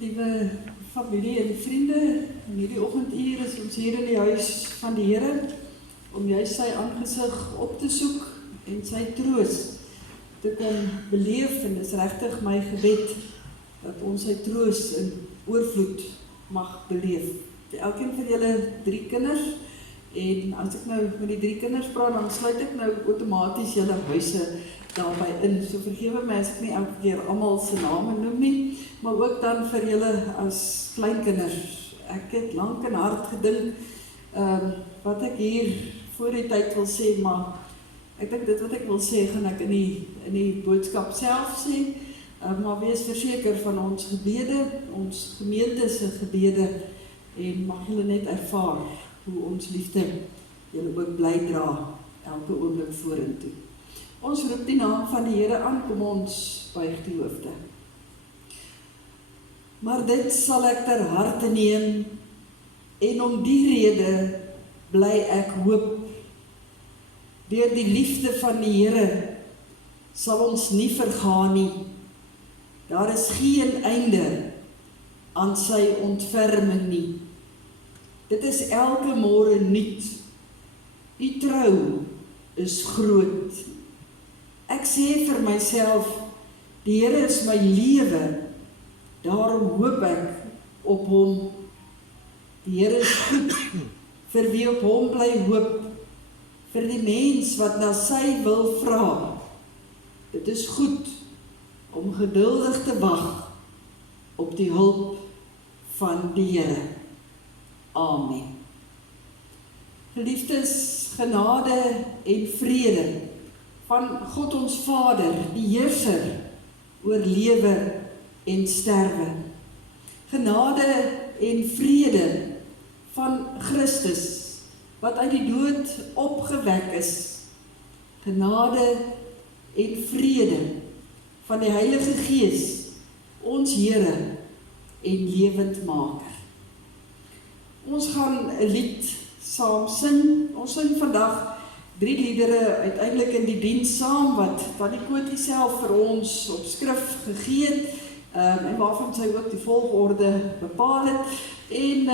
Liewe familie en vriende, in hierdie oggenduur is ons hier in die huis van die Here om juist sy aangesig op te soek en sy troos te kon beleef, en dis regtig my gebed dat ons sy troos in oorvloed mag beleef. Vir elkeen van julle 3 kinders, en as ek nou met die 3 kinders praat, dan sluit ek nou outomaties julle huise daarby in. So vergewe my as ek nie elke keer almal se name noem nie, maar ook dan vir julle as kleinkinders. Ek het lank en hard gedink wat ek hier voor die tyd wil sê, maar ek dink dit wat ek wil sê, gaan ek in die boodskap self sê, maar wees verseker van ons gebede, ons gemeente se gebede, en mag julle net ervaar hoe ons liefde julle ook bly dra elke oomblik vorentoe. Ons roep die naam van die Here aan, kom ons buig die hoofde. Maar dit sal ek ter harte neem, en om die rede bly ek hoop. Deur die liefde van die Here sal ons nie vergaan nie. Daar is geen einde aan sy ontferming nie. Dit is elke môre nuut. Die trou is groot. Ek sê vir myself, die Here is my lewe, daarom hoop ek op hom. Die Here is goed, vir wie op hom bly hoop, vir die mens wat na sy wil vra. Dit is goed om geduldig te wag op die hulp van die Here. Amen. Geliefdes, genade en vrede van God ons Vader, die Heerser oor lewe en sterwe. Genade en vrede van Christus, wat uit die dood opgewek is. Genade en vrede van die Heilige Gees, ons Here en lewendmaker. Ons gaan 'n lied saam sing. Ons sing vandag 3 liedere uiteindelik in die diens saam, wat Tannie Kotie self vir ons op skrif gegee het, en waarvan sy ook die volgorde bepaal het. En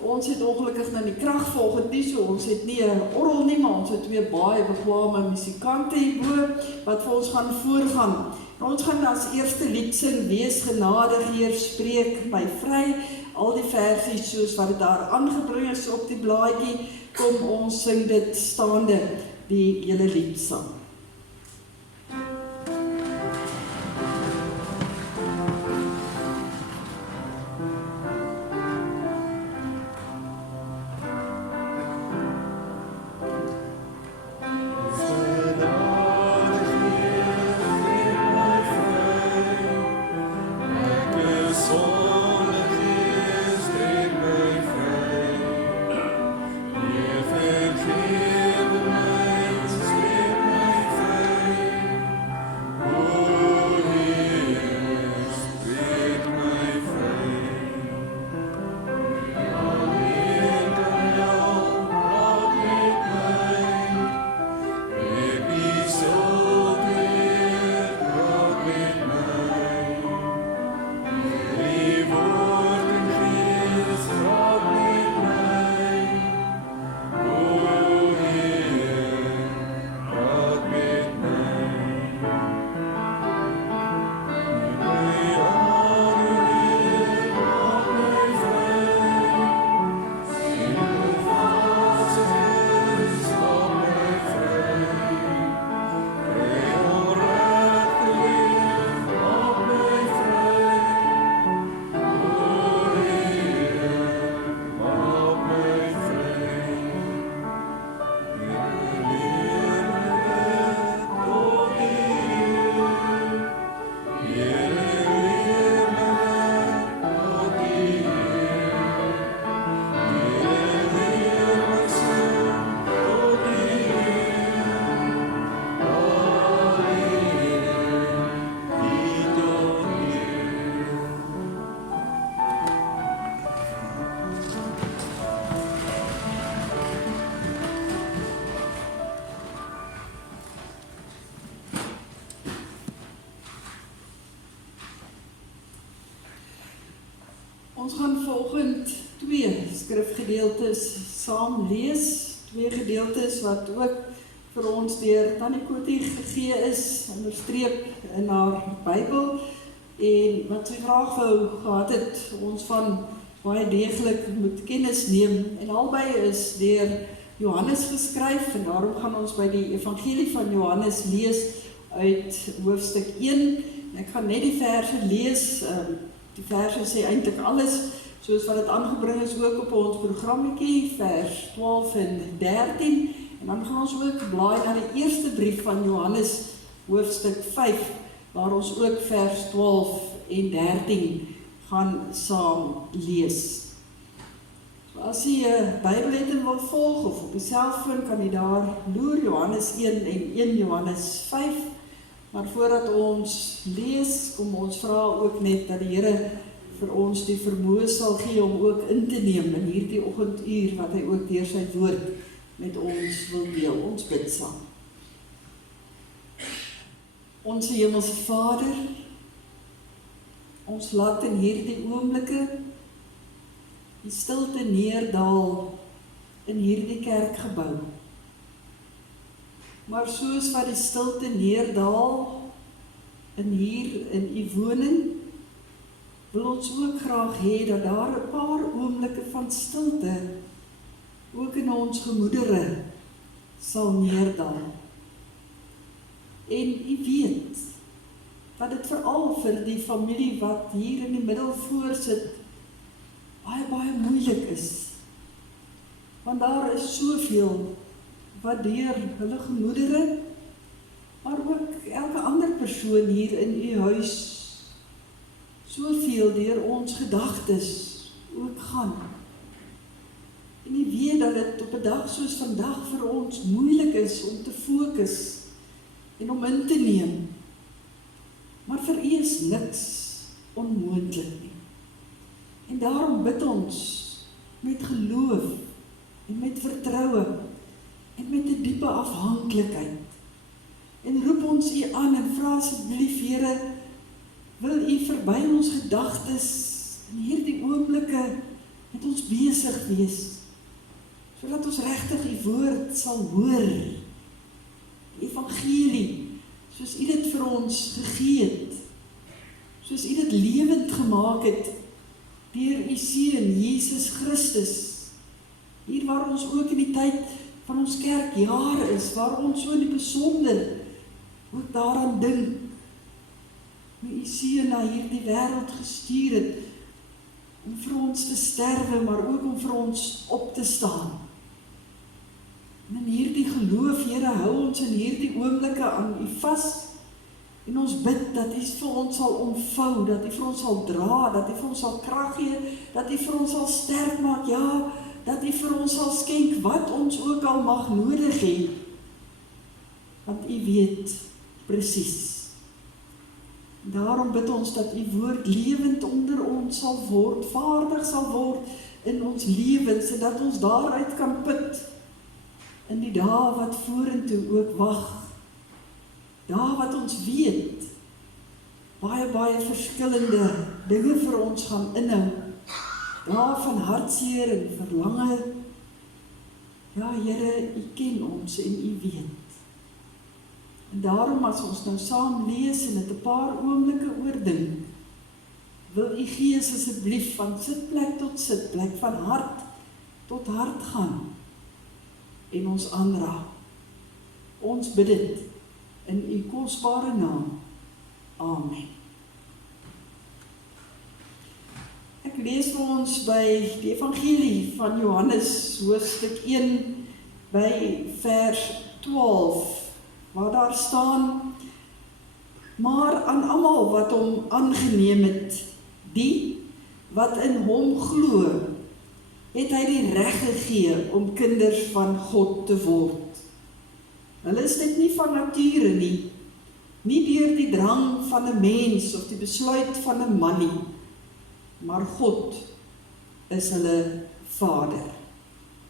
ons het ongelukkig nou die krag volgend nie, so ons het nie 'n orgel nie, maar ons het 2 baie bekwame musikante hierbo, wat vir ons gaan voorgaan. En ons gaan as eerste lied sing, Wees genadig, Heer, spreek my vry. Al die versies soos wat dit daar aangebring is op die blaadjie, kom ons sing dit staande, die hele lied saam. Vergeef my, spreek my Ons gaan vanoggend 2 skrifgedeeltes saam lees, 2 gedeeltes wat ook vir ons deur Tannie Kotie gegee is, onderstreep in haar Bybel, en wat sy graag wou gehad het, ons van baie deeglik moet kennis neem, en albei is deur Johannes geskryf, en daarom gaan ons by die Evangelie van Johannes lees uit hoofstuk 1, en ek gaan net die verse lees. Die verse sê eintlik alles, soos wat het aangebring is ook op ons programmetjie, vers 12 en 13, en dan gaan ons ook blaai na die eerste brief van Johannes, hoofstuk 5, waar ons ook vers 12 en 13 gaan saam lees. So as jy 'n Bybel het en wil volg, of op die selfoon, kan jy daar loer Johannes 1 en 1 Johannes 5, maar voordat ons lees, kom ons vra ook net dat die Here vir ons die vermoë sal gee om ook in te neem in hierdie oggenduur wat hy ook deur sy woord met ons wil deel. Ons bid saam. Onse Hemelse Vader, ons laat in hierdie oomblikke die stilte neerdal in hierdie kerkgebou. Maar soos wat die stilte neerdal hier in u woning, wil ons ook graag hê dat daar 'n paar oomblikke van stilte ook in ons gemoedere sal neerdal. En u weet dat dit veral vir die familie wat hier in die middel voorsit baie moeilik is. Want daar is soveel wat deur hulle gemoedere, maar ook elke ander persoon hier in u huis, soveel deur ons gedagtes ook gaan. En u weet dat dit op 'n dag soos vandag vir ons moeilik is om te fokus en om in te neem. Maar vir u is niks onmoontlik nie. En daarom bid ons met geloof en met vertroue en met 'n diepe afhanklikheid. En roep ons u aan en vra asseblief, Here, wil u verby ons gedagtes in hierdie oomblikke met ons besig wees, sodat ons regtig u woord sal hoor, die evangelie, soos u dit vir ons gegee het, soos u dit lewend gemaak het, deur u Seun, Jesus Christus, hier waar ons ook in die tyd van ons kerkjaar is, waar ons so in die besonder ook daaraan dink, hoe u Seun na hierdie wêreld gestuur het, om vir ons te sterwe, maar ook om vir ons op te staan. En in hierdie geloof, Here, hou ons in hierdie oomblikke aan u vas, en ons bid dat u vir ons sal ontvou, dat u vir ons sal dra, dat u vir ons sal krag gee, dat u vir ons sal sterk maak, ja, dat u vir ons sal skenk wat ons ook al mag nodig hê, want u weet presies. Daarom bid ons dat u woord lewend onder ons sal word, vaardig sal word in ons lewens, en dat ons daaruit kan put in die dae wat vorentoe ook wag. Dae wat ons weet baie verskillende dinge vir ons gaan inhou. Dae van hartseer en verlange. Ja, Here, u ken ons en u weet. En daarom as ons nou saam lees en dit 'n paar oomblikke oordink, wil u Gees asseblief van sitplek tot sitplek, van hart tot hart gaan en ons aanraak. Ons bid dit in u kosbare naam. Amen. Ek lees vir ons by die Evangelie van Johannes, hoofstuk 1, by vers 12, waar daar staan, maar aan almal wat hom aangeneem het, die wat in hom glo, het hy die reg gegee om kinders van God te word. Hulle is dit nie van nature nie deur die drang van 'n mens of die besluit van 'n man nie, maar God is hulle Vader.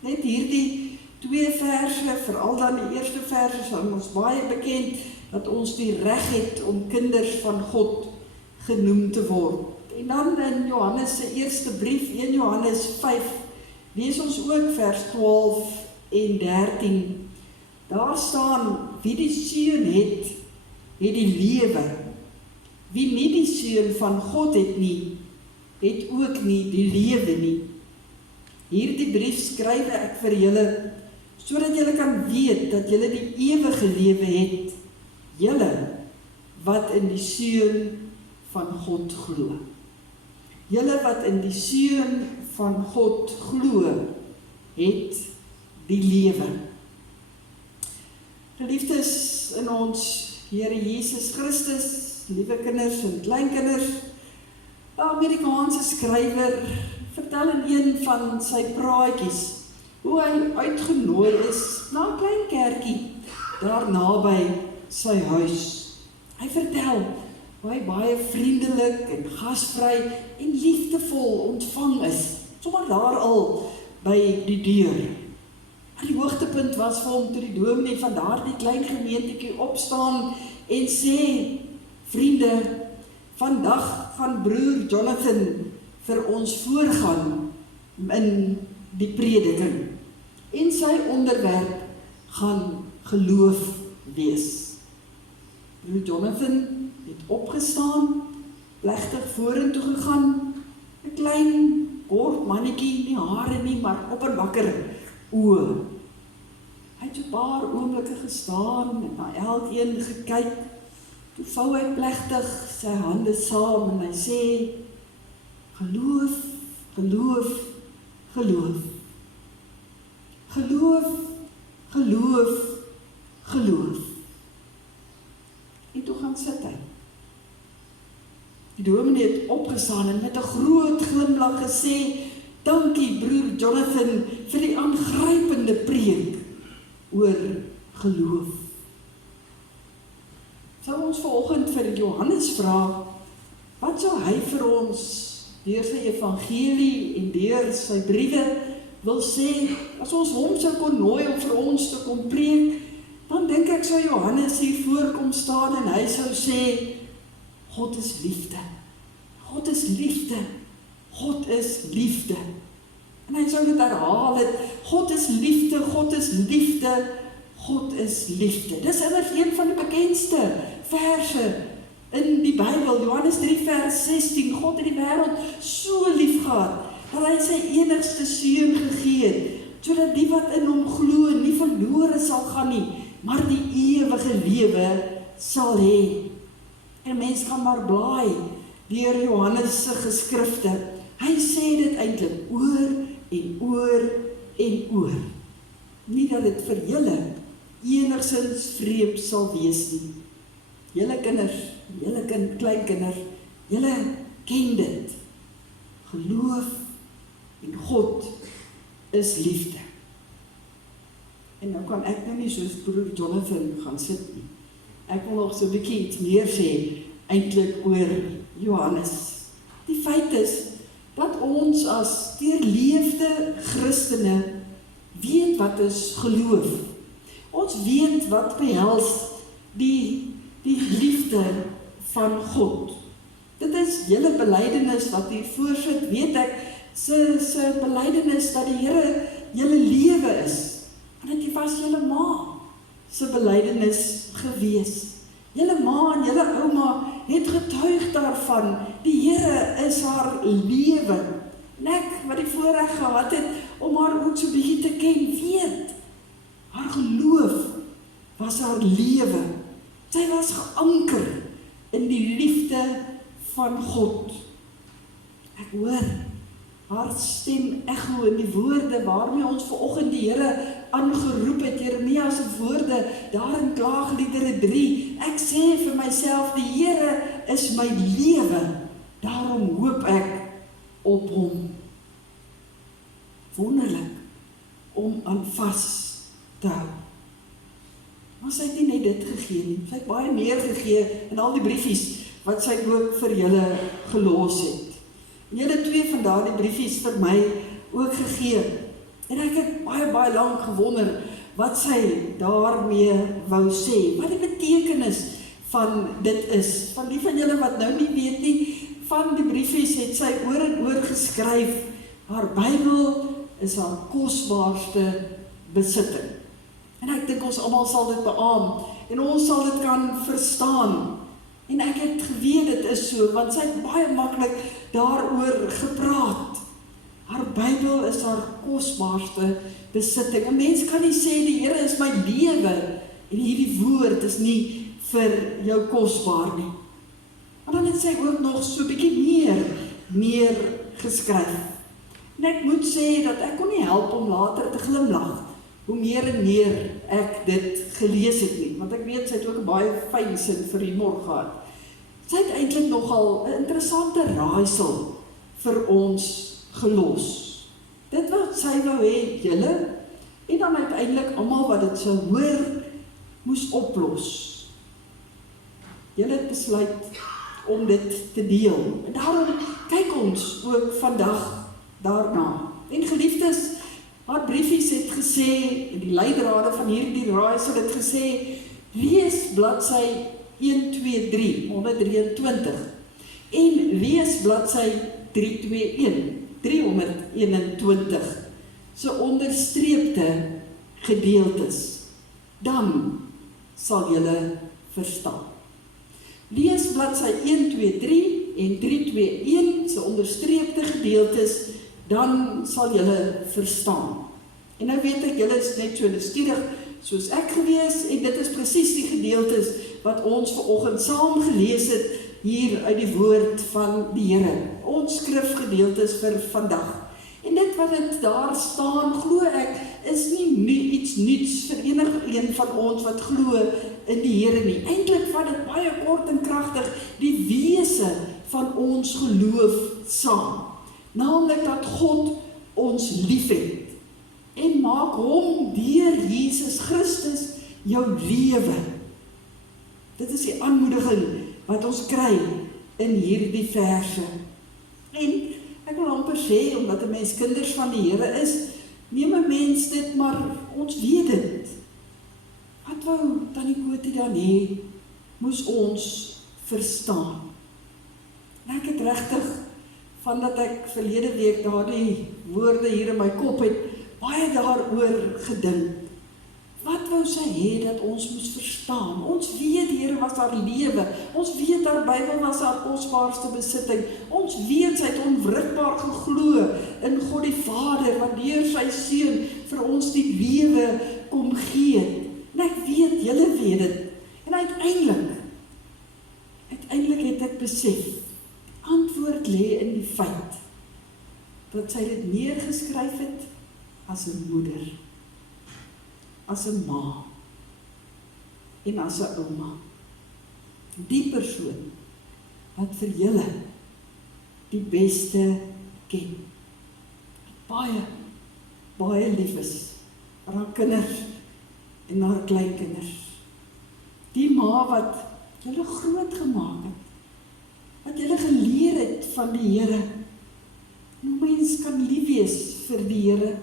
Net hierdie 2 verse, veral dan die eerste verse, is ons baie bekend, dat ons die reg het om kinders van God genoem te word. En dan in Johannes se eerste brief, 1 Johannes 5, lees ons ook vers 12 en 13. Daar staan, wie die Seun het die lewe. Wie nie die Seun van God het nie, het ook nie die lewe nie. Hierdie brief skryf ek vir julle, sodat julle kan weet dat julle die ewige lewe het, julle wat in die Seun van God glo. Julle wat in die Seun van God glo, het die lewe. Geliefdes in ons Here Jesus Christus, liewe kinders en kleinkinders, 'n Amerikaanse skrywer vertel in een van sy praatjies hoe hy uitgenooi is na 'n klein kerkie daar naby sy huis. Hy vertel hoe hy baie vriendelik en gasvry en liefdevol ontvang is, sommer daar al by die deur. Maar die hoogtepunt was vir hom toe die dominee van daardie klein gemeentetjie opstaan en sê, vriende, vandag gaan broer Jonathan vir ons voorgaan in die prediking. En sy onderwerp gaan geloof wees. Broer Jonathan het opgestaan, plegtig vorentoe gegaan, 'n klein, kort mannetjie, nie hare nie, maar opperwakker oë. Hy het 'n paar oomblikke gestaan en na elkeen gekyk. Toe vou hy plegtig sy hande saam en hy sê, geloof, geloof, geloof. Geloof, geloof, geloof. En toe gaan sit hy. Die dominee het opgestaan en met 'n groot glimlag gesê, dankie broer Jonathan vir die aangrypende preek oor geloof. Sou ons vanoggend vir Johannes vra, wat sou hy vir ons deur sy evangelie en deur sy briewe wil sê, as ons hom sou kon nooi om vir ons te kom preek, dan dink ek sou Johannes hier voorkom staan en hy sou sê, God is liefde, God is liefde, God is liefde. En hy sou dit herhaal het, God is liefde, God is liefde, God is liefde. Dis immers een van die bekendste verse in die Bybel, Johannes 3 vers 16, God het die wêreld so lief gehad, dat hy sy enigste seun gegee het, sodat die wat in hom glo nie verlore sal gaan nie, maar die ewige lewe sal hê. En mens kan maar blaai deur Johannes se geskrifte. Hy sê dit eintlik oor en oor en oor. Nie dat dit vir julle enigsins vreemd sal wees nie. Julle kinders, julle kleinkinders, julle ken dit. Geloof en God is liefde. En nou kan ek nou nie soos broer Jonathan gaan sit nie. Ek wil nog so 'n bietjie iets meer sê eintlik oor Johannes. Die feit is dat ons as deurleefde Christene weet wat is geloof. Ons weet wat behels die liefde van God. Dit is julle belydenis wat hier voorsit, weet ek, sy belydenis dat die Here julle lewe is. En dit was julle ma se belydenis gewees. Julle ma en julle ouma het getuig daarvan, die Here is haar lewe. En ek, wat die voorreg gehad het om haar ook so bietjie te ken, weet, haar geloof was haar lewe. Sy was geanker in die liefde van God. Ek hoor haar stem echo in die woorde waarmee ons vanoggend die Here aangeroep het, Jeremia se woorde, daar in Klaagliedere 3, ek sê vir myself, die Here is my lewe, daarom hoop ek op hom. Wonderlik om aan vas te hou. Maar sy het nie net dit gegee nie, sy het baie meer gegee in al die briefies wat sy ook vir julle gelos het. En julle 2 van daardie briefies vir my ook gegee. En ek het baie lank gewonder wat sy daarmee wou sê, wat die betekenis van dit is. Van die van julle wat nou nie weet nie, van die briefies het sy oor en oor geskryf, haar Bybel is haar kosbaarste besitting. En ek dink ons almal sal dit beamoen, en ons sal dit kan verstaan. En ek het geweet dit is so, want sy het baie maklik daaroor gepraat. Haar Bybel is haar kosbaarste besitting. 'n Mens kan nie sê die Here is my lewe, en hierdie woord is nie vir jou kosbaar nie. Maar dan het sy ook nog so 'n bietjie meer geskryf. En ek moet sê dat ek kon nie help om later te glimlag, hoe meer en meer ek dit gelees het nie, want ek weet sy het ook 'n baie fyn sin vir humor gehad. Sy het eintlik nogal 'n interessante raaisel vir ons gelos. Dit wat sy wou hê, julle, en dan uiteindelik almal wat dit sou hoor, moes oplos. Julle het besluit om dit te deel. En daarom kyk ons ook vandag daarna. En geliefdes, haar briefies het gesê, en die leidrade van hierdie raaisel het gesê, lees bladsy 123, en lees bladsy 321, so onderstreepte gedeeltes, dan sal julle verstaan. Lees bladsy 123 en 321, so onderstreepte gedeeltes, dan sal julle verstaan. En nou weet ek, julle is net so nuuskierig soos ek gewees, en dit is presies die gedeeltes wat ons vanoggend saam gelees het hier uit die woord van die Here. Ons skrifgedeeltes vir vandag. En dit wat dit daar staan, glo ek, is nie iets nuuts vir enige een van ons wat glo in die Here nie. Eintlik vat dit baie kort en kragtig die wese van ons geloof saam. Naamlik dat God ons liefhet en maak hom deur Jesus Christus jou lewe. Dit is die aanmoediging wat ons kry in hierdie verse. En ek wil amper sê, omdat 'n mens kinders van die Here is, neem 'n mens dit, maar ons weet dit. Wat wou Tannie Kotie dan hê, moes ons verstaan. En ek het regtig, vandat ek verlede week daardie woorde hier in my kop het, baie daaroor gedink. Wat wou sy hê dat ons moes verstaan? Ons weet die Here was haar lewe. Ons weet haar Bybel was haar kosbaarste besitting. Ons weet sy het onwrikbaar geglo in God die Vader, wat deur sy Seun vir ons die lewe kom gee. En ek weet, julle weet dit. En uiteindelik het ek besef, antwoord lê in die feit dat sy dit neergeskryf het as 'n moeder, as 'n ma en as 'n ouma. Die persoon wat vir julle die beste ken, baie lief is vir haar kinders en haar kleinkinders. Die ma wat julle groot gemaak het, wat julle geleer het van die Here. Hoe mens kan lief wees vir die Here,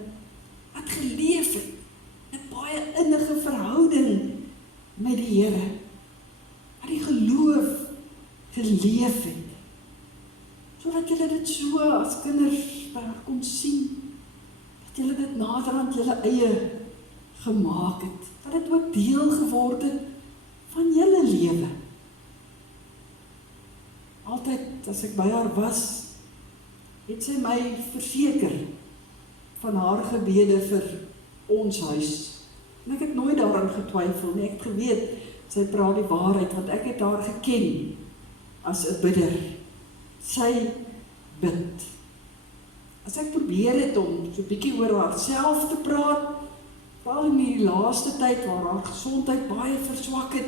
wat geleef het, 'n baie innige verhouding met die Here, wat die geloof geleef het, sodat julle dit so as kinders by haar kon sien, dat julle dit naderhand julle eie gemaak het, dat dit ook deel geword het van julle lewe. Altyd as ek by haar was, het sy my verseker van haar gebede vir ons huis. En ek het nooit daaraan getwyfel nie, ek het geweet, sy praat die waarheid, want ek het haar geken as 'n bidder. Sy bid. As ek probeer het om so 'n bietjie oor haarself te praat, veral in die laaste tyd waar haar gesondheid baie verswak het,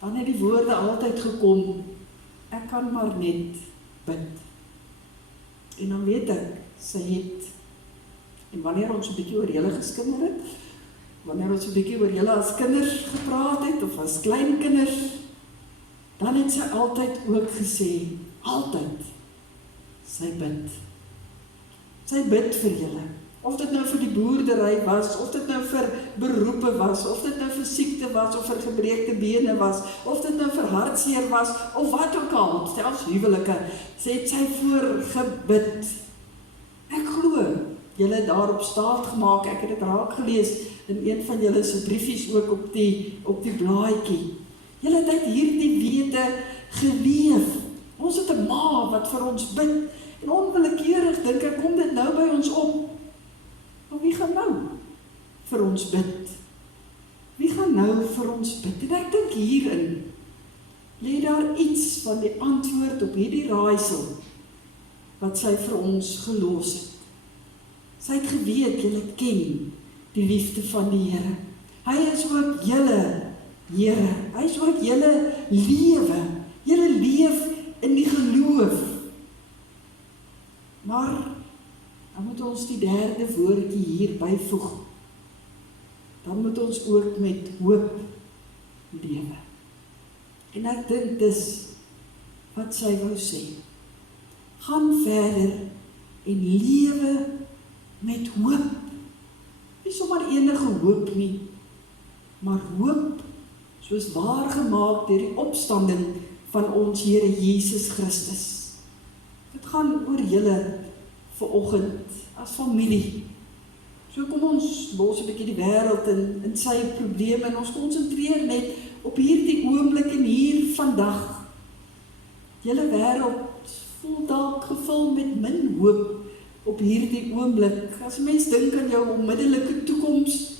dan het die woorde altyd gekom, ek kan maar net bid. En dan weet ek, sy het, en wanneer ons 'n bietjie oor julle geskinder het, wanneer ons 'n bietjie oor julle as kinders gepraat het, of as kleinkinders, dan het sy altyd ook gesê, altyd, sy bid. Sy bid vir julle. Of dit nou vir die boerdery was, of dit nou vir beroepe was, of dit nou vir siekte was, of vir gebreekte bene was, of dit nou vir hartseer was, of wat ook al, selfs huwelike, het sy voor gebid. Ek glo, julle het daarop staat gemaak, ek het dit raak gelees in een van julle se briefies ook op die blaadjie. Julle het uit hierdie wete geleef. Ons het 'n ma wat vir ons bid, en onwillekeurig dink ek, kom dit nou by ons op. Maar wie gaan nou vir ons bid? Wie gaan nou vir ons bid? En ek dink hierin lê daar iets van die antwoord op hierdie raaisel wat sy vir ons gelos het. Sy het geweet, julle ken die liefde van die Here. Hy is ook julle Here. Hy is ook julle lewe. Julle leef in die geloof. Maar dan moet ons die derde woordjie hier byvoeg. Dan moet ons ook met hoop lewe. En ek dink dis wat sy wou sê. Gaan verder en lewe met hoop. Nie sommer enige hoop nie, maar hoop soos waargemaak deur die opstanding van ons Here Jesus Christus. Dit gaan oor julle vanoggend as familie. So kom ons los 'n bietjie die wêreld in sy probleme en ons konsentreer net op hierdie oomblik en hier vandag. Julle wêreld voel dalk gevul met min hoop op hierdie oomblik. As 'n mens dink aan jou onmiddellike toekoms,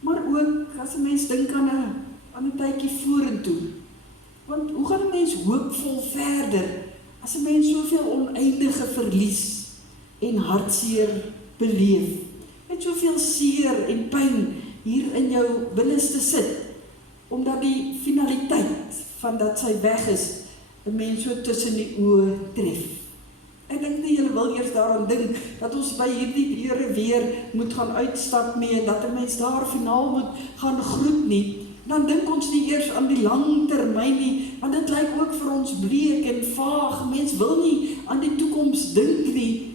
maar ook as 'n mens dink aan 'n tydjie vorentoe. Want hoe gaan 'n mens hoopvol verder as 'n mens soveel oneindige verlies en hartseer beleef? Met soveel seer en pyn hier in jou binneste sit, omdat die finaliteit van dat sy weg is, 'n mens so tussen die oë tref. Ek dink nie julle wil eers daaraan dink dat ons by hierdie deure weer moet gaan uitstap mee en dat 'n mens daar finaal moet gaan groet nie. Dan dink ons nie eers aan die lang termyn nie, want dit lyk ook vir ons bleek en vaag. Mens wil nie aan die toekoms dink nie.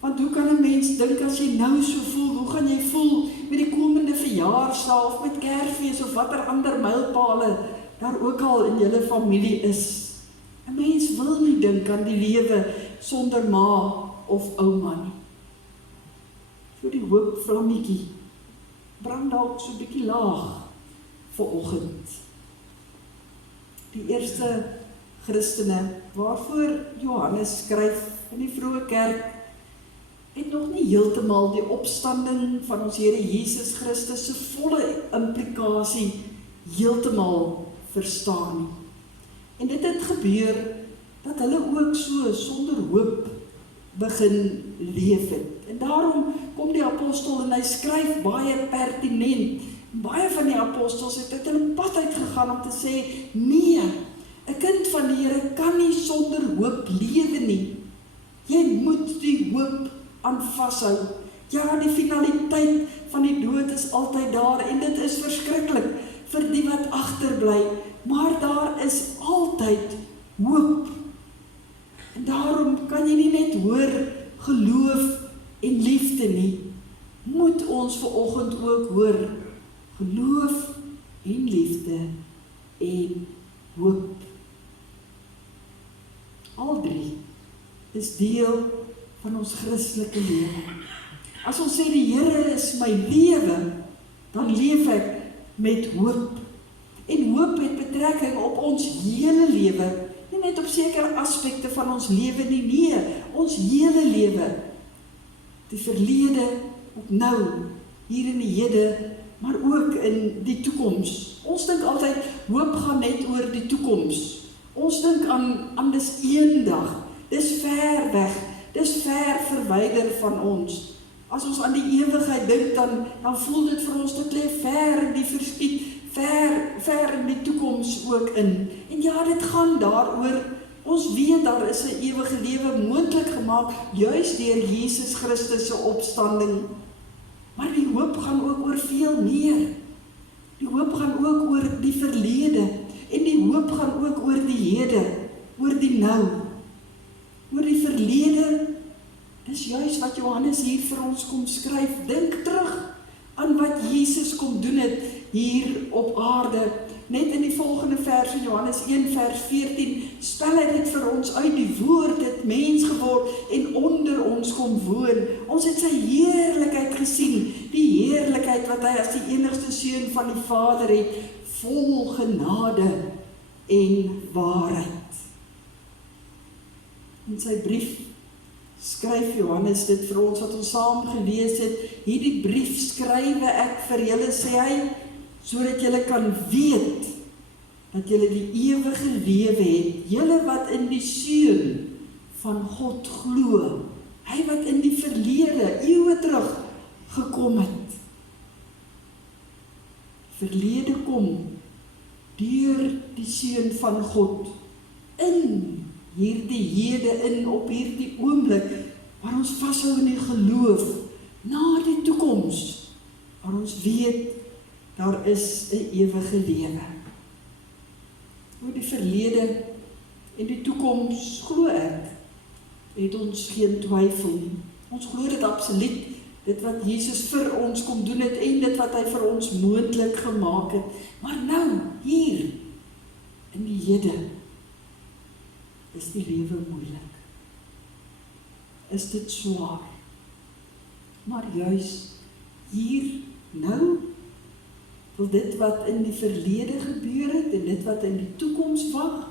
Want hoe kan 'n mens dink as jy nou so voel? Hoe gaan jy voel met die komende verjaarsdag of met Kersfees of watter ander mylpale daar ook al in julle familie is? 'n Mens wil nie dink aan die lewe sonder ma of ouma nie. So die hoopvlammetjie brand dalk so 'n bietjie laag vanoggend. Die eerste Christene waarvoor Johannes skryf in die vroeë kerk het nog nie heeltemal die opstanding van ons Here Jesus Christus se volle implikasie heeltemal verstaan nie. En dit het gebeur dat hulle ook so sonder hoop begin leef het. En daarom kom die apostel en hy skryf baie pertinent. Baie van die apostels het uit hulle pad uitgegaan om te sê, nee, 'n kind van die Here kan nie sonder hoop lewe nie. Jy moet die hoop aan vashou. Ja, die finaliteit van die dood is altyd daar en dit is verskriklik vir die wat agterbly, maar daar is altyd hoop. En daarom kan jy nie net hoor geloof en liefde nie. Moet ons vanoggend ook hoor geloof en liefde en hoop. Al drie is deel van ons Christelike lewe. As ons sê die Here is my lewe, dan leef ek met hoop. En hoop het betrekking op ons hele lewe, nie net op sekere aspekte van ons lewe nie, nee, ons hele lewe. Die verlede, op nou, hier in die hede, maar ook in die toekoms. Ons dink altyd, hoop gaan net oor die toekoms. Ons dink aan dis eendag, dis ver weg, dis ver verwyder van ons. As ons aan die ewigheid dink, dan voel dit vir ons, dit lê ver in die verskiet, ver in die toekoms ook in. En ja, dit gaan daaroor, ons weet daar is 'n ewige lewe moontlik gemaak, juis deur Jesus Christus se opstanding. Maar die hoop gaan ook oor veel meer. Die hoop gaan ook oor die verlede, en die hoop gaan ook oor die hede, oor die nou. Oor die verlede Dis juist wat Johannes hier vir ons kom skryf. Dink terug aan wat Jesus kom doen het hier op aarde. Net in die volgende vers in Johannes 1 vers 14 spel hy dit vir ons uit. Die woord het mens geword en onder ons kom woon. Ons het sy heerlikheid gesien, die heerlikheid wat hy as die enigste seun van die Vader het, vol genade en waarheid. In sy brief skryf Johannes dit vir ons wat ons saam gelees het. Hierdie brief skrywe ek vir julle, sê hy, sodat julle kan weet dat julle die ewige lewe het, julle wat in die Seun van God glo, hy wat in die verlede, eeue terug gekom het. Verlede kom deur die Seun van God in hierdie hede in op hierdie oomblik waar ons vashou in die geloof na die toekoms waar ons weet daar is 'n ewige lewe. Oor die verlede en die toekoms glo ek het ons geen twyfel nie. Ons glo dit absoluut, dit wat Jesus vir ons kom doen het en dit wat hy vir ons moontlik gemaak het. Maar nou, hier in die hede is die lewe moeilik. Is dit swaar. Maar juis hier nou wil dit wat in die verlede gebeur het en dit wat in die toekoms wag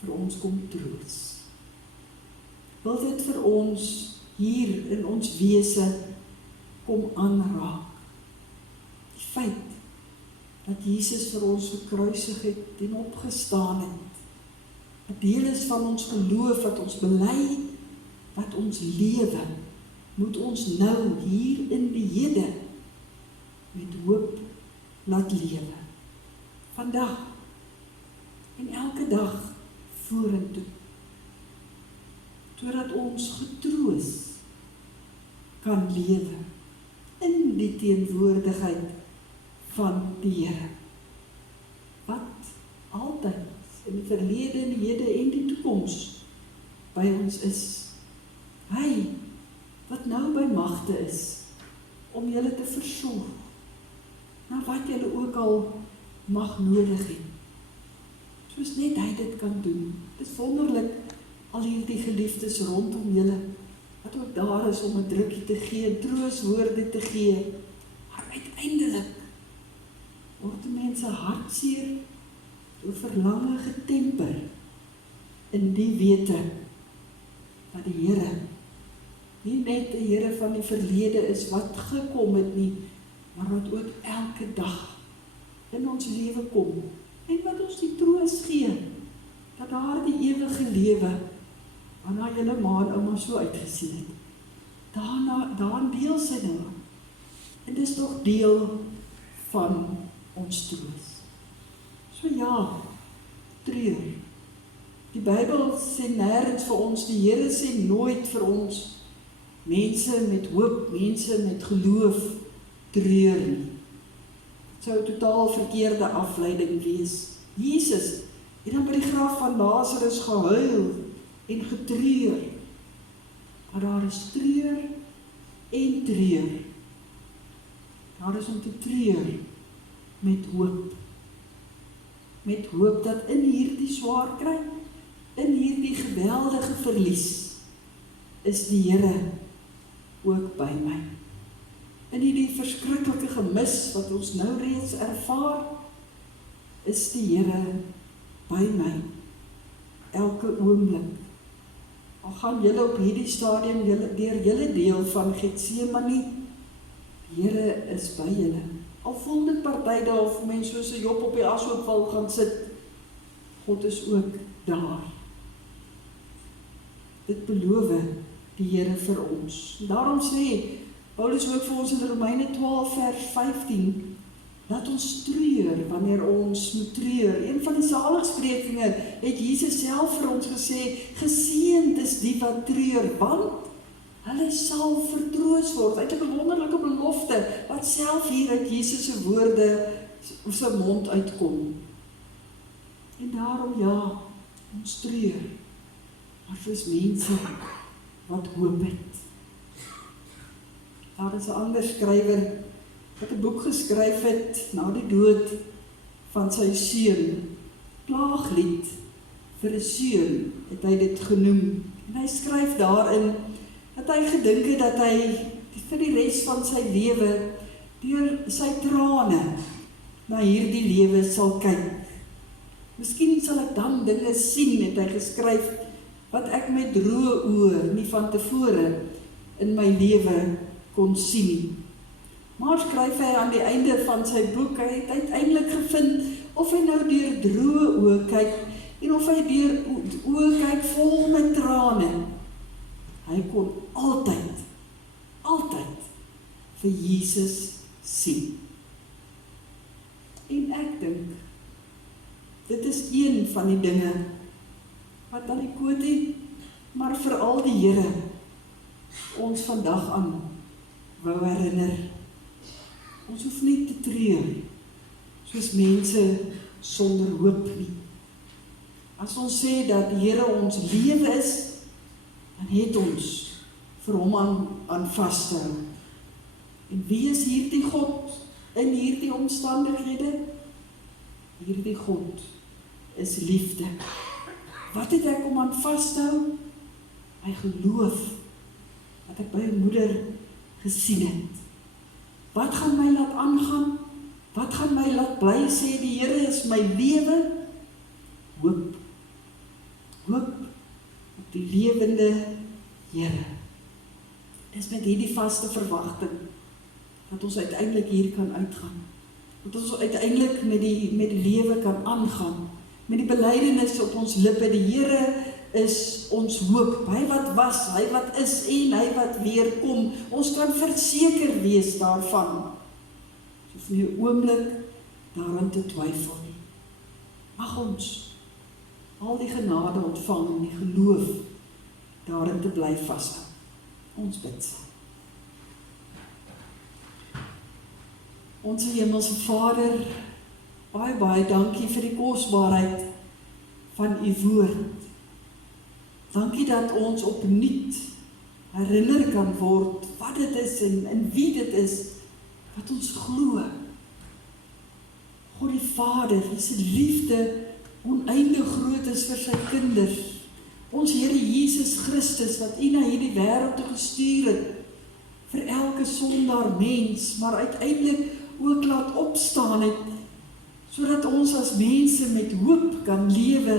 vir ons kom troos. Wil dit vir ons hier in ons wese kom aanraak. Die feit dat Jesus vir ons gekruisig het en opgestaan het. 'n deel is van ons geloof wat ons bely, wat ons lewe, moet ons nou hier in die hede met hoop laat lewe. Vandag en elke dag vorentoe. Totdat ons getroos kan lewe in die teenwoordigheid van die Here. Wat altyd in die verlede, in die hede en die toekoms by ons is. Hy wat nou by magte is om julle te versorg na wat julle ook al mag nodig het. Soos net hy dit kan doen. Dit is wonderlik al hierdie geliefdes rondom julle wat ook daar is om 'n drukkie te gee, troostwoorde te gee. Maar uiteindelik word mense hartseer door verlange getemper in die wete dat die Here nie net die Here van die verlede is wat gekom het nie, maar wat ook elke dag in ons lewe kom en wat ons die troos gee dat daar die ewige lewe waarna julle ma en ouma so uitgesien het, daaraan deel sy nou. En dis nog deel van ons troos. So ja, treur. Die Bybel sê nêrens vir ons, die Here sê nooit vir ons, mense met hoop, mense met geloof, treur nie. Dit sou 'n totaal verkeerde afleiding wees. Jesus het dan by die graf van Lazarus gehuil en getreur. Maar daar is treur en treur. Daar is om te treur met hoop. Met hoop dat in hierdie swaar kry, in hierdie geweldige verlies, is die Here ook by my. In hierdie verskriklike gemis wat ons nou reeds ervaar, is die Here by my. Elke oomblik. Al gaan julle op hierdie stadium deur julle deel van Getsemane, die Here is by julle. Al voel dit partyde of mense soos 'n Job op die asoopval gaan sit, God is ook daar. Dit beloof die Here vir ons. Daarom sê Paulus ook vir ons in Romeine 12 vers 15, laat ons treur wanneer ons moet treur. Een van die saligsprekinge het Jesus self vir ons gesê, geseënd is die wat treur, want hulle sal vertroos word. Eintlik 'n wonderlike belofte wat self hier uit Jesus se woorde op sy mond uitkom. En daarom ja, ons treur. Maar soos mense wat hoop het. Daar is 'n ander skrywer wat 'n boek geskryf het na die dood van sy seun. Klaaglied vir 'n seun het hy dit genoem. En hy skryf daarin dat hy gedink het dat hy vir die res van sy lewe deur sy trane na hierdie lewe sal kyk. Miskien sal ek dan dinge sien, het hy geskryf, wat ek met droë oë nie van tevore in my lewe kon sien nie. Maar skryf hy aan die einde van sy boek, hy het uiteindelik gevind of hy nou deur droë oë kyk en of hy deur oë kyk vol met trane. Hy kon altyd vir Jesus sien. En ek dink, dit is een van die dinge wat aan die Kotie, maar veral die Here ons vandag aan wou herinner. Ons hoef nie te treur soos mense sonder hoop nie. As ons sê dat die Here ons lewe is, dan het ons vir hom aan vas te hou. En wie is hierdie God in hierdie omstandighede? Hierdie God is liefde. Wat het ek om aan vas te hou? My geloof wat ek by 'n moeder gesien het. Wat gaan my laat aangaan? Wat gaan my laat bly sê die Here is my lewe? Hoop. Hoop op die lewende Here. Dis met hierdie vaste verwagting dat ons uiteindelik hier kan uitgaan. Dat ons uiteindelik met die lewe kan aangaan. Met die belydenis op ons lippe, die Here is ons hoop. Hy wat was, hy wat is en hy wat weer kom. Ons kan verseker wees daarvan. Ons hoef nie 'n oomblik daaraan te twyfel nie. Mag ons al die genade ontvang en die geloof daarin te bly vashou. Ons bid saam. Onse Hemelse Vader, baie dankie vir die kosbaarheid van u woord. Dankie dat ons opnuut herinner kan word wat dit is en wie dit is wat ons glo. God die Vader, wie se liefde oneindig groot is vir sy kinders. Ons Here Jesus Christus wat u na hierdie wêreld toe gestuur het vir elke sondaar mens, maar uiteindelik ook laat opstaan het, sodat ons as mense met hoop kan lewe,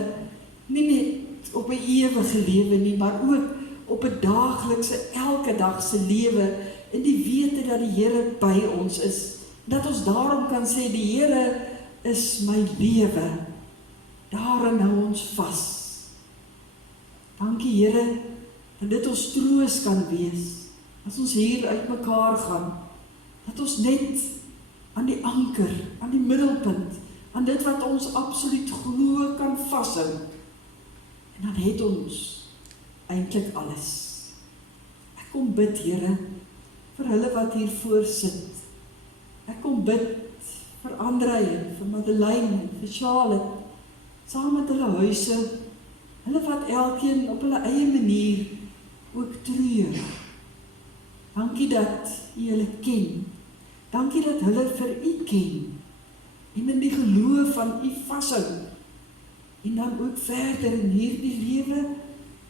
nie net op 'n ewige lewe nie, maar ook op 'n daaglikse, elke dag se lewe, in die wete dat die Here by ons is, dat ons daarom kan sê, die Here is my lewe, daarin hou ons vas. Dankie Here, dat dit ons troos kan wees, as ons hier uit mekaar gaan, dat ons net aan die anker, aan die middelpunt, aan dit wat ons absoluut glo kan vashou. En dan het ons eintlik alles. Ek kom bid, Here, vir hulle wat hier voor sit. Ek kom bid vir Andrei, vir Madeleine, vir Charlotte, saam met hulle huise, hulle wat elkeen op hulle eie manier ook treur. Dankie dat u hulle ken. Dankie dat hulle vir u ken. En in die geloof van u vashou. En dan ook verder in hierdie lewe,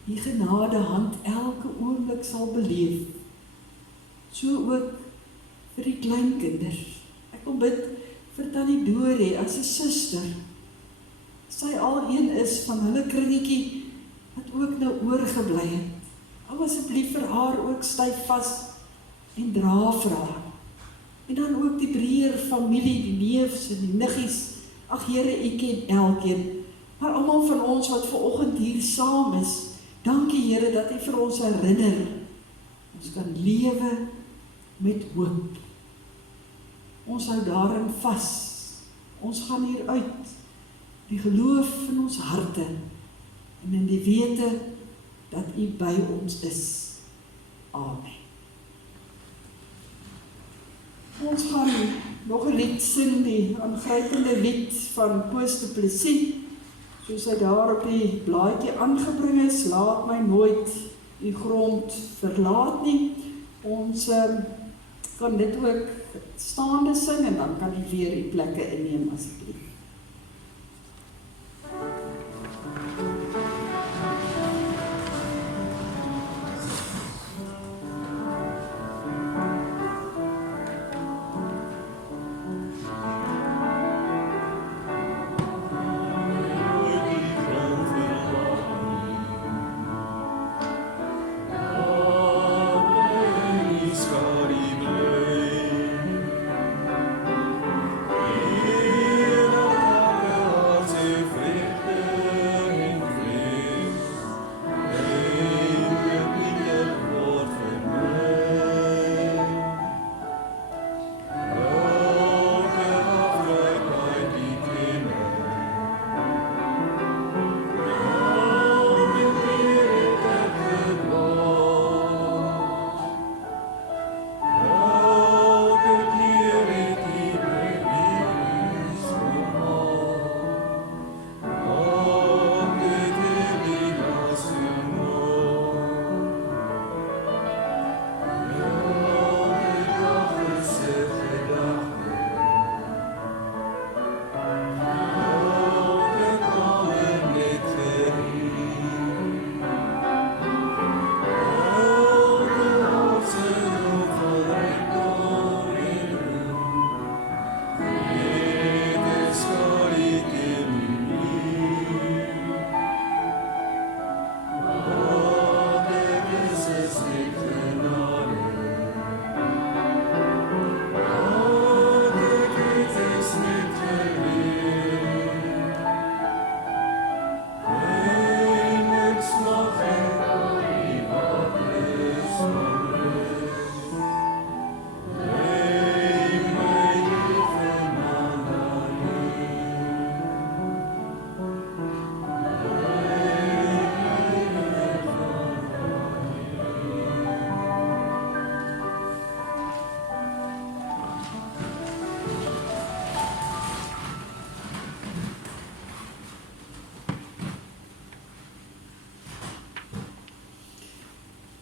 die genade hand elke oomblik sal beleef. So ook vir die kleinkinders. Ek wil bid vir Tannie Dore as 'n suster. Sy al een is van hulle kringetjie wat ook nou oorgebly het. Hou asseblief vir haar ook styf vas en dra vir haar. En dan ook die breër familie, die neefs en die niggies. Ag Here, u ken elkeen. Maar almal van ons wat vanoggend hier saam is, dankie Here dat u vir ons herinner. Ons kan lewe met hoop. Ons hou daarin vas. Ons gaan hier uit. Die geloof in ons harte en in die wete dat u by ons is. Amen. Ons gaan nog 'n lied sing, die aangrypende lied van Koos Du Plessis, soos hy daar op die blaadjie aangebring is, laat my nooit die grond verlaat nie. Ons kan dit ook staande sing en dan kan jy weer die plekke inneem asseblief.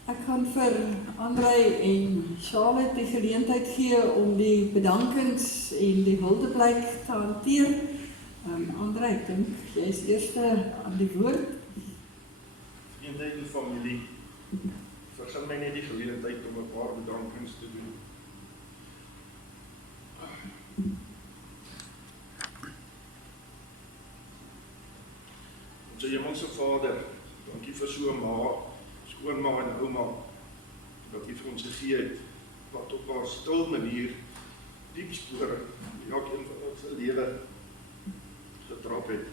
Ek gaan vir André en Charlotte die geleentheid gee om die bedankings en die huldeblyk te hanteer. André, ek dink jy is eerste aan die woord. Vriende en familie, vergun my net die geleentheid om 'n paar bedankings te doen. Ons Hemelse Vader, dankie vir so 'n ma, skoonma en ouma, wat U vir ons gegee het, wat op haar stil manier diep spore in elkeen van ons se lewe getrap het.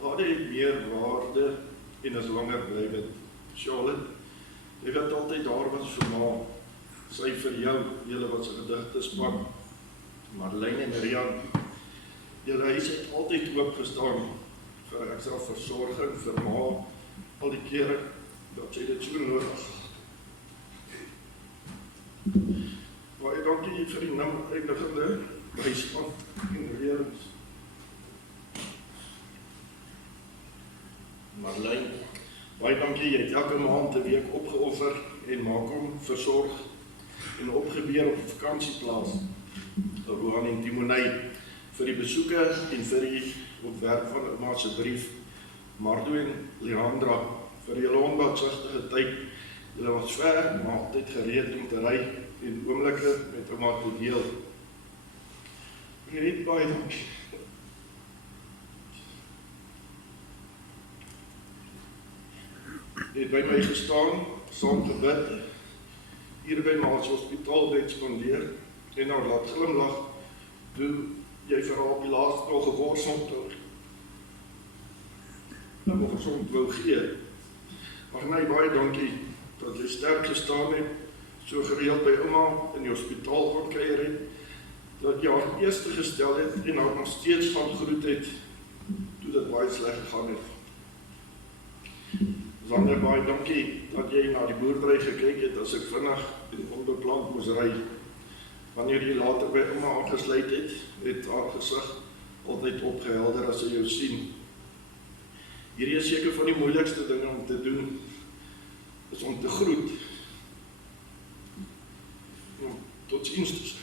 Daar het meer waarde en is langer blywend. Charlotte, jy wat altyd daar was vir ma, sy vir jou, julle wat se gedigte span, Marlene en Rian, julle huis het altyd oop gestaan vir ekstra versorging vir ma, al die kere dat sy dit so nodig gehad. Baie dankie vir die eindigende bystand en leerings. Marlene, baie dankie, jy het elke maand 'n week opgeoffer en maak hom versorg en opgebeur op die vakansieplaas. Rohan en Timonei, vir die besoeke en vir die ontwerp van ouma se brief. Mardo en Leandra, vir julle onbaatsigtige tyd. Julle was ver, maar altyd gereed om te ry en oomblikke met ouma te deel. Net baie dankie. Jy het by my gestaan, saam gebid, hier by ma se hospitaalbed spandeer en nou laat glimlag toe jy vir haar op die laaste nog geworsond nog gesond wou gee. Maar nee, baie dankie dat jy sterk gestaan het, so gereeld by ouma in die hospitaal gaan kuier het, dat jy haar eerste gestel het en haar nog steeds gaan groet het toe dit baie sleg gegaan het. Sander, baie dankie dat jy na die boerdery gekyk het as ek vinnig en onbepland moes ry. Wanneer jy later by ouma aangesluit het, het haar gesig altyd opgehelder as sy jou sien. Hierdie is seker van die moeilikste dinge om te doen, is om te gegroet. Tot ziens te sê.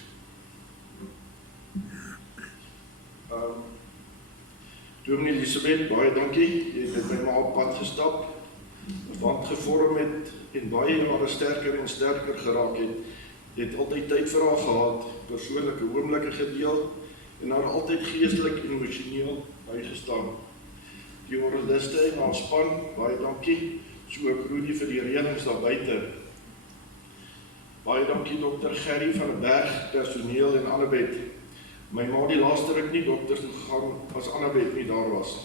Dominee Elisabeth, baie dankie. Jy het met my ma op pad gestap, 'n band gevorm het en baie jare sterker en sterker geraak het. Jy het altyd tyd vir haar gehad, persoonlike oomblikke gedeel en haar altyd geestelik en emosioneel bygestaan. Die oraliste en haar span, baie dankie. So ook Rudy vir die reëlings daar buite. Baie dankie Dr. Gerry van die Berg, personeel en Annabeth. My ma die laaste ruk nie dokters gegaan as Annabeth nie daar was.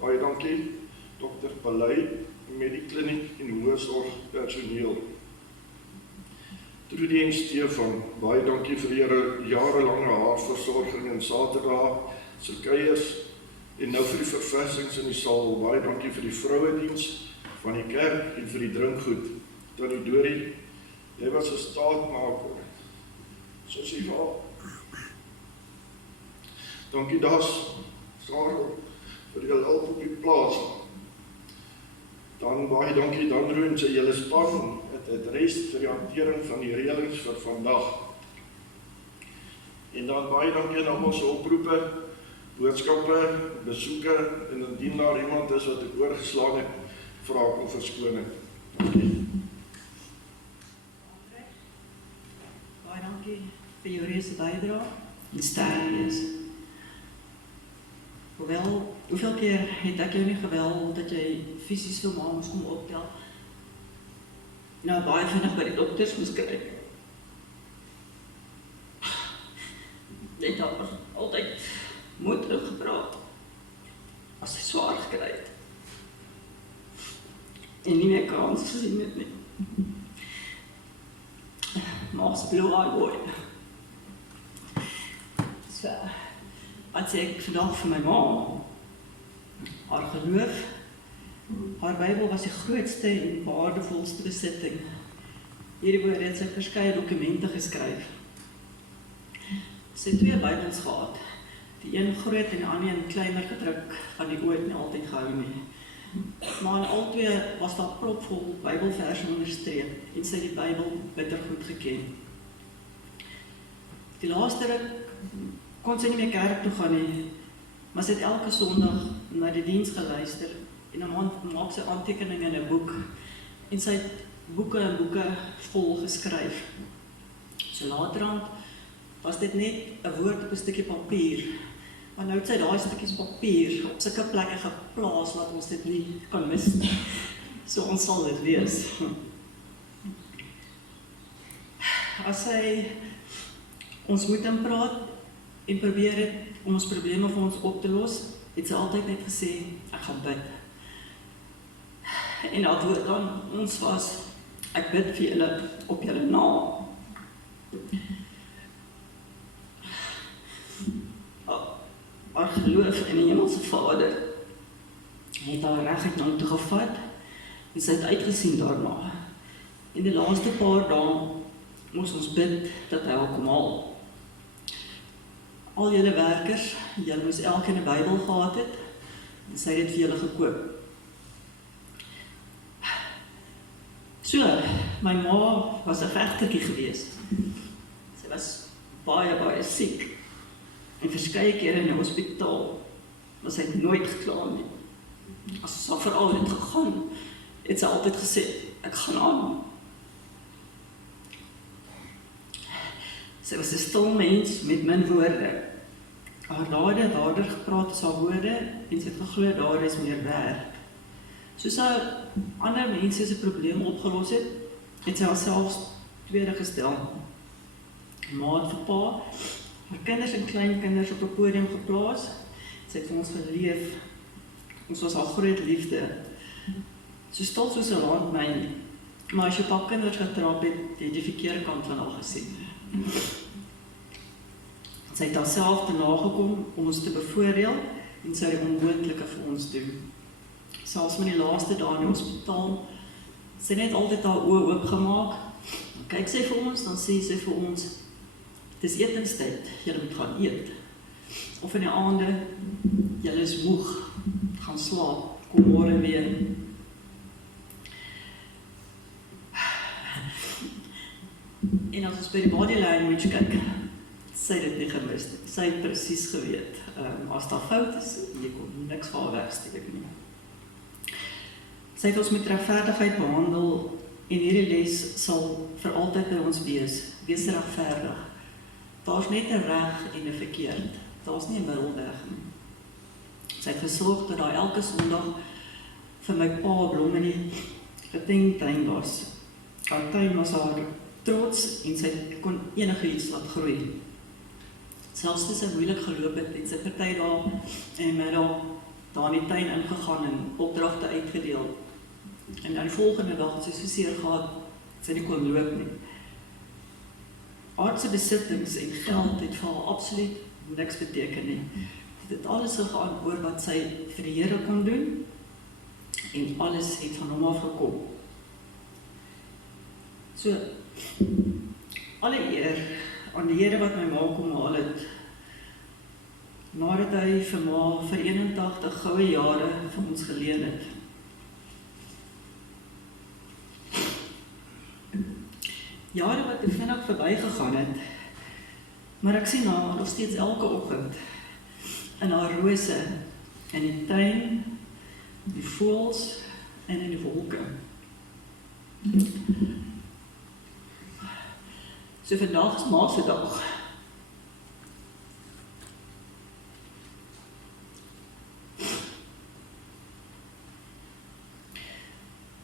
Baie dankie Dr. Paley met die kliniek en hoërsorg personeel. Trudy en Stefan, baie dankie vir julle jarelange haarversorging en Saterdag, se kuiers en nou vir die verversings in die saal. Baie dankie vir die vrouediens van die kerk en vir die drinkgoed. Tannie Dorie, jy was 'n staatmaker. Soos jy wou. Dankie Das, Sarah, vir julle hulp op die plaas. Dan baie dankie Danro en sy hele span, het rest vir die hantering van die reëlings vir vandag. En dan baie dankie aan almal se oproepe, boodskappe, besoeke en indien daar iemand is wat ek oorgeslaan het, vra ek om verskoning. Dankie. Baie dankie vir jou reuse bydrae en sterk wees. Hoewel, hoeveel keer het ek jou nie gewel dat jy fisies vir ma moes kom optel? Nou baie vinnig by die dokters moes kry. Dit het altyd moeilik gepraat as hy swaar gekry het. En nie meer kans gesien het nie. Ma's blue eye boy. So, wat sê ek vandag vir my ma? Haar geloof, haar Bybel was die grootste en waardevolste besitting. Hierboor het sy verskeie dokumente geskryf. Sy het 2 Bybels gehad, die een groot en die ander een kleiner gedruk, van die ooit nie altyd gehou nie. Maar in al 2 was daar propvol Bybelverse onderstreep en sy die Bybel bitter goed geken. Die laaste ruk kon sy nie meer kerk toe gaan nie, maar sy het elke Sondag na die diens geluister en dan maak sy aantekeninge in 'n boek en sy het boeke en boeke vol geskryf. So laterand was dit net 'n woord op 'n stukkie papier, maar nou het sy daai stukkies papier op sulke plekke geplaas dat ons dit nie kan mis nie. So ons sal dit lees. As sy ons moet in praat en probeer het om ons probleme vir ons op te los, het sy altyd net gesê, ek gaan bid. En dat woord aan ons was, ek bid vir julle op julle naam. Haar geloof in die Hemelse Vader het haar reguit na hom toe gevat en sy het uitgesien daarna. In die laaste paar dae moes ons bid dat hy haar kom haal. Al julle werkers, julle moes elkeen 'n Bybel gehad het en sy het dit vir julle gekoop. So, my ma was 'n vegtertjie geweest. Sy was baie siek. En verskeie kere in die hospitaal, maar sy het nooit gekla nie. As sy veral het gegaan, het sy altyd gesê, ek gaan aan. Sy was 'n stil mens met min woorde. Haar dade het harder gepraat as haar woorde en sy het geglo dade is meer werd. Soos sy ander mense se probleme opgelos het, het sy haarself tweede gestel. Ma het vir pa haar kinders en kleinkinders op 'n podium geplaas. Sy het vir ons geleef. Ons was haar groot liefde. So stil soos 'n landmyn. Maar as jy pa kinders getrap het, het jy die verkeerde kant van haar gesien. Sy het haarself te nagekom om ons te bevoordeel en sy het die onmoontlike vir ons doen. Selfs met die laaste dae in die hospitaal, sy net altyd haar oë oopgemaak. Kyk sy vir ons, dan sê sy vir ons, het is etenstyd, julle moet gaan eet. Of in die aande, julle is moeg, gaan slaap, kom môre weer. En as ons by die body language kyk, sy het dit nie gemis nie. Sy het presies geweet, as daar fout is, jy kon niks van haar wegsteek nie. Sy het ons met regverdigheid behandel, en hierdie les sal vir altyd by ons wees regverdig. Daar's net 'n reg en 'n verkeerd, daar's nie 'n middelweg nie. Sy het gesorg dat daar elke Sondag vir my pa blomme in die gedenktuin was. Haar tuin was haar trots en sy kon enige iets laat groei. Selfs toe sy moeilik geloop het, het sy party daar en middag daar in die tuin ingegaan en opdragte uitgedeel. En dan die volgende dag het sy so seer gehad, sy nie kon loop nie. Aardse besittings en geld het vir haar absoluut niks beteken nie. Dit het alles gegaan oor wat sy vir die Here kon doen en alles het van hom af gekom. So, alle eer aan die Here wat my ma kom haal het, nadat hy vir ma vir 81 goue jare vir ons geleen het. Jare wat te vinnig verbygegaan het, maar ek sien haar nog steeds elke oggend in haar rose, in die tuin, die voëls en in die wolke. So vandag is ma se dag.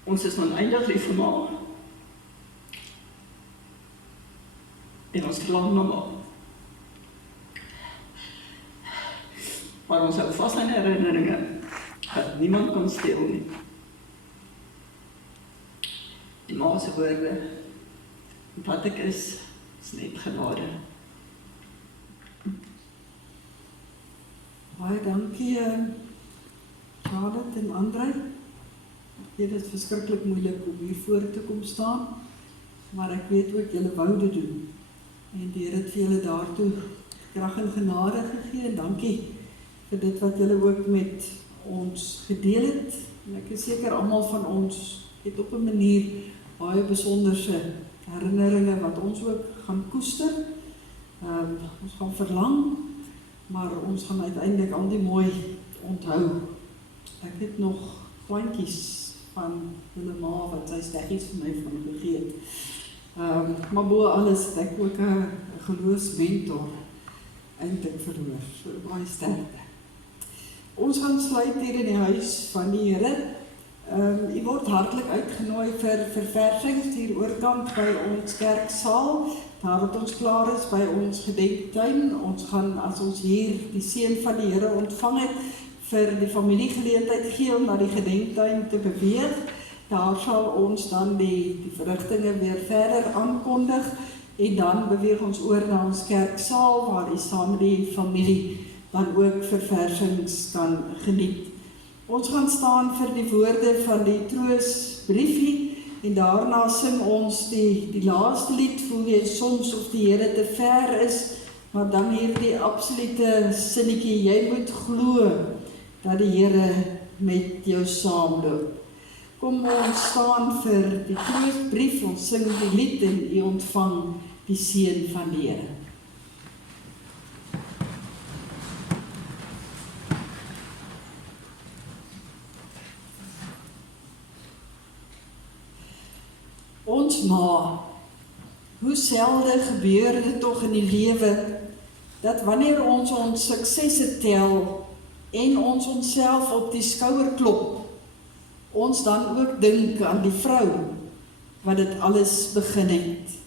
Ons is oneindig lief vir ma. En ons verlang na ma. Maar ons hou vas aan herinneringe dat niemand kon steel nie. Die ma se woorde, wat ek is net genade. Baie dankie, Charlotte en André. Dit is verskriklik moeilik om hier voor te kom staan, maar ek weet ook julle wou dit doen. En die Here het vir julle daartoe krag en genade gegee, en dankie vir dit wat julle ook met ons gedeel het. En ek is seker almal van ons het op 'n manier baie besonderse herinneringe wat ons ook gaan koester. Ons gaan verlang, maar ons gaan uiteindelik al die mooi onthou. Ek het nog kleintjies van hulle ma wat sy steggies vir my van gegee het. Maar bo alles het ek ook 'n geloofsmentor eintlik verloor. So baie sterkte. Ons gaan sluit hier in die huis van die Here. U word hartlik uitgenooi vir verversings hier oorkant by ons kerksaal. Nadat ons klaar is by ons gedenktuin, ons gaan, as ons hier die seën van die Here ontvang het, vir die familiegeleentheid gee om na die gedenktuin te beweeg. Daar sal ons dan die verrigtinge weer verder aankondig, en dan beweeg ons oor na ons kerksaal, waar die saam met die familie dan ook verversings kan geniet. Ons gaan staan vir die woorde van die troostbriefie, en daarna sing ons die laaste lied, voel jy soms of die Here te ver is, maar dan hier die absolute sinnetjie, jy moet glo dat die Here met jou saamloop. Kom ons staan vir die troostbrief, ons sing die lied en u ontvang die seën van die Here. Ons ma, hoe selde gebeur dit tog in die lewe, dat wanneer ons suksesse tel, en ons onsself op die skouer klop, ons dan ook dink aan die vrou, wat dit alles begin het.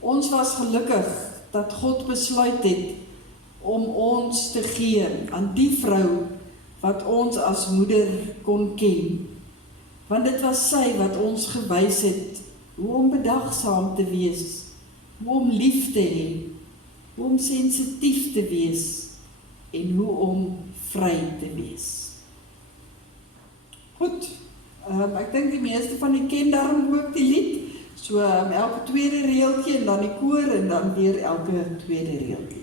Ons was gelukkig, dat God besluit het, om ons te gee aan die vrou, wat ons as moeder kon ken. Want dit was sy wat ons gewys het, hoe om bedagsaam te wees, hoe om lief te hê, hoe om sensitief te wees, en hoe om vry te wees. Goed, ek dink die meeste van die ken daarom ook die lied, so elke tweede reeltjie, en dan die koor, en dan weer elke tweede reeltjie.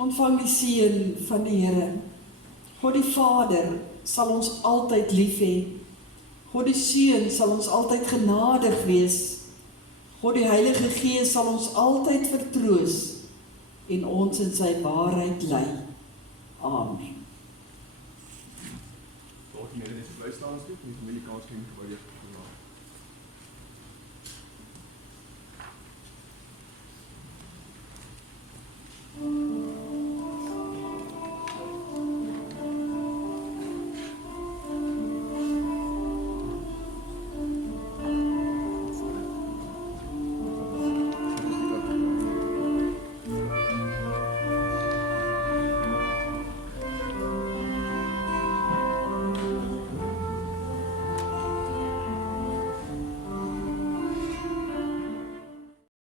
Ontvang die seën van die Here. God die Vader sal ons altyd lief hê. God die Seun sal ons altyd genadig wees. God die Heilige Gees sal ons altyd vertroos en ons in sy waarheid lei. Amen. Daar het net bly staan as dit, nie familie kans gee om te baie.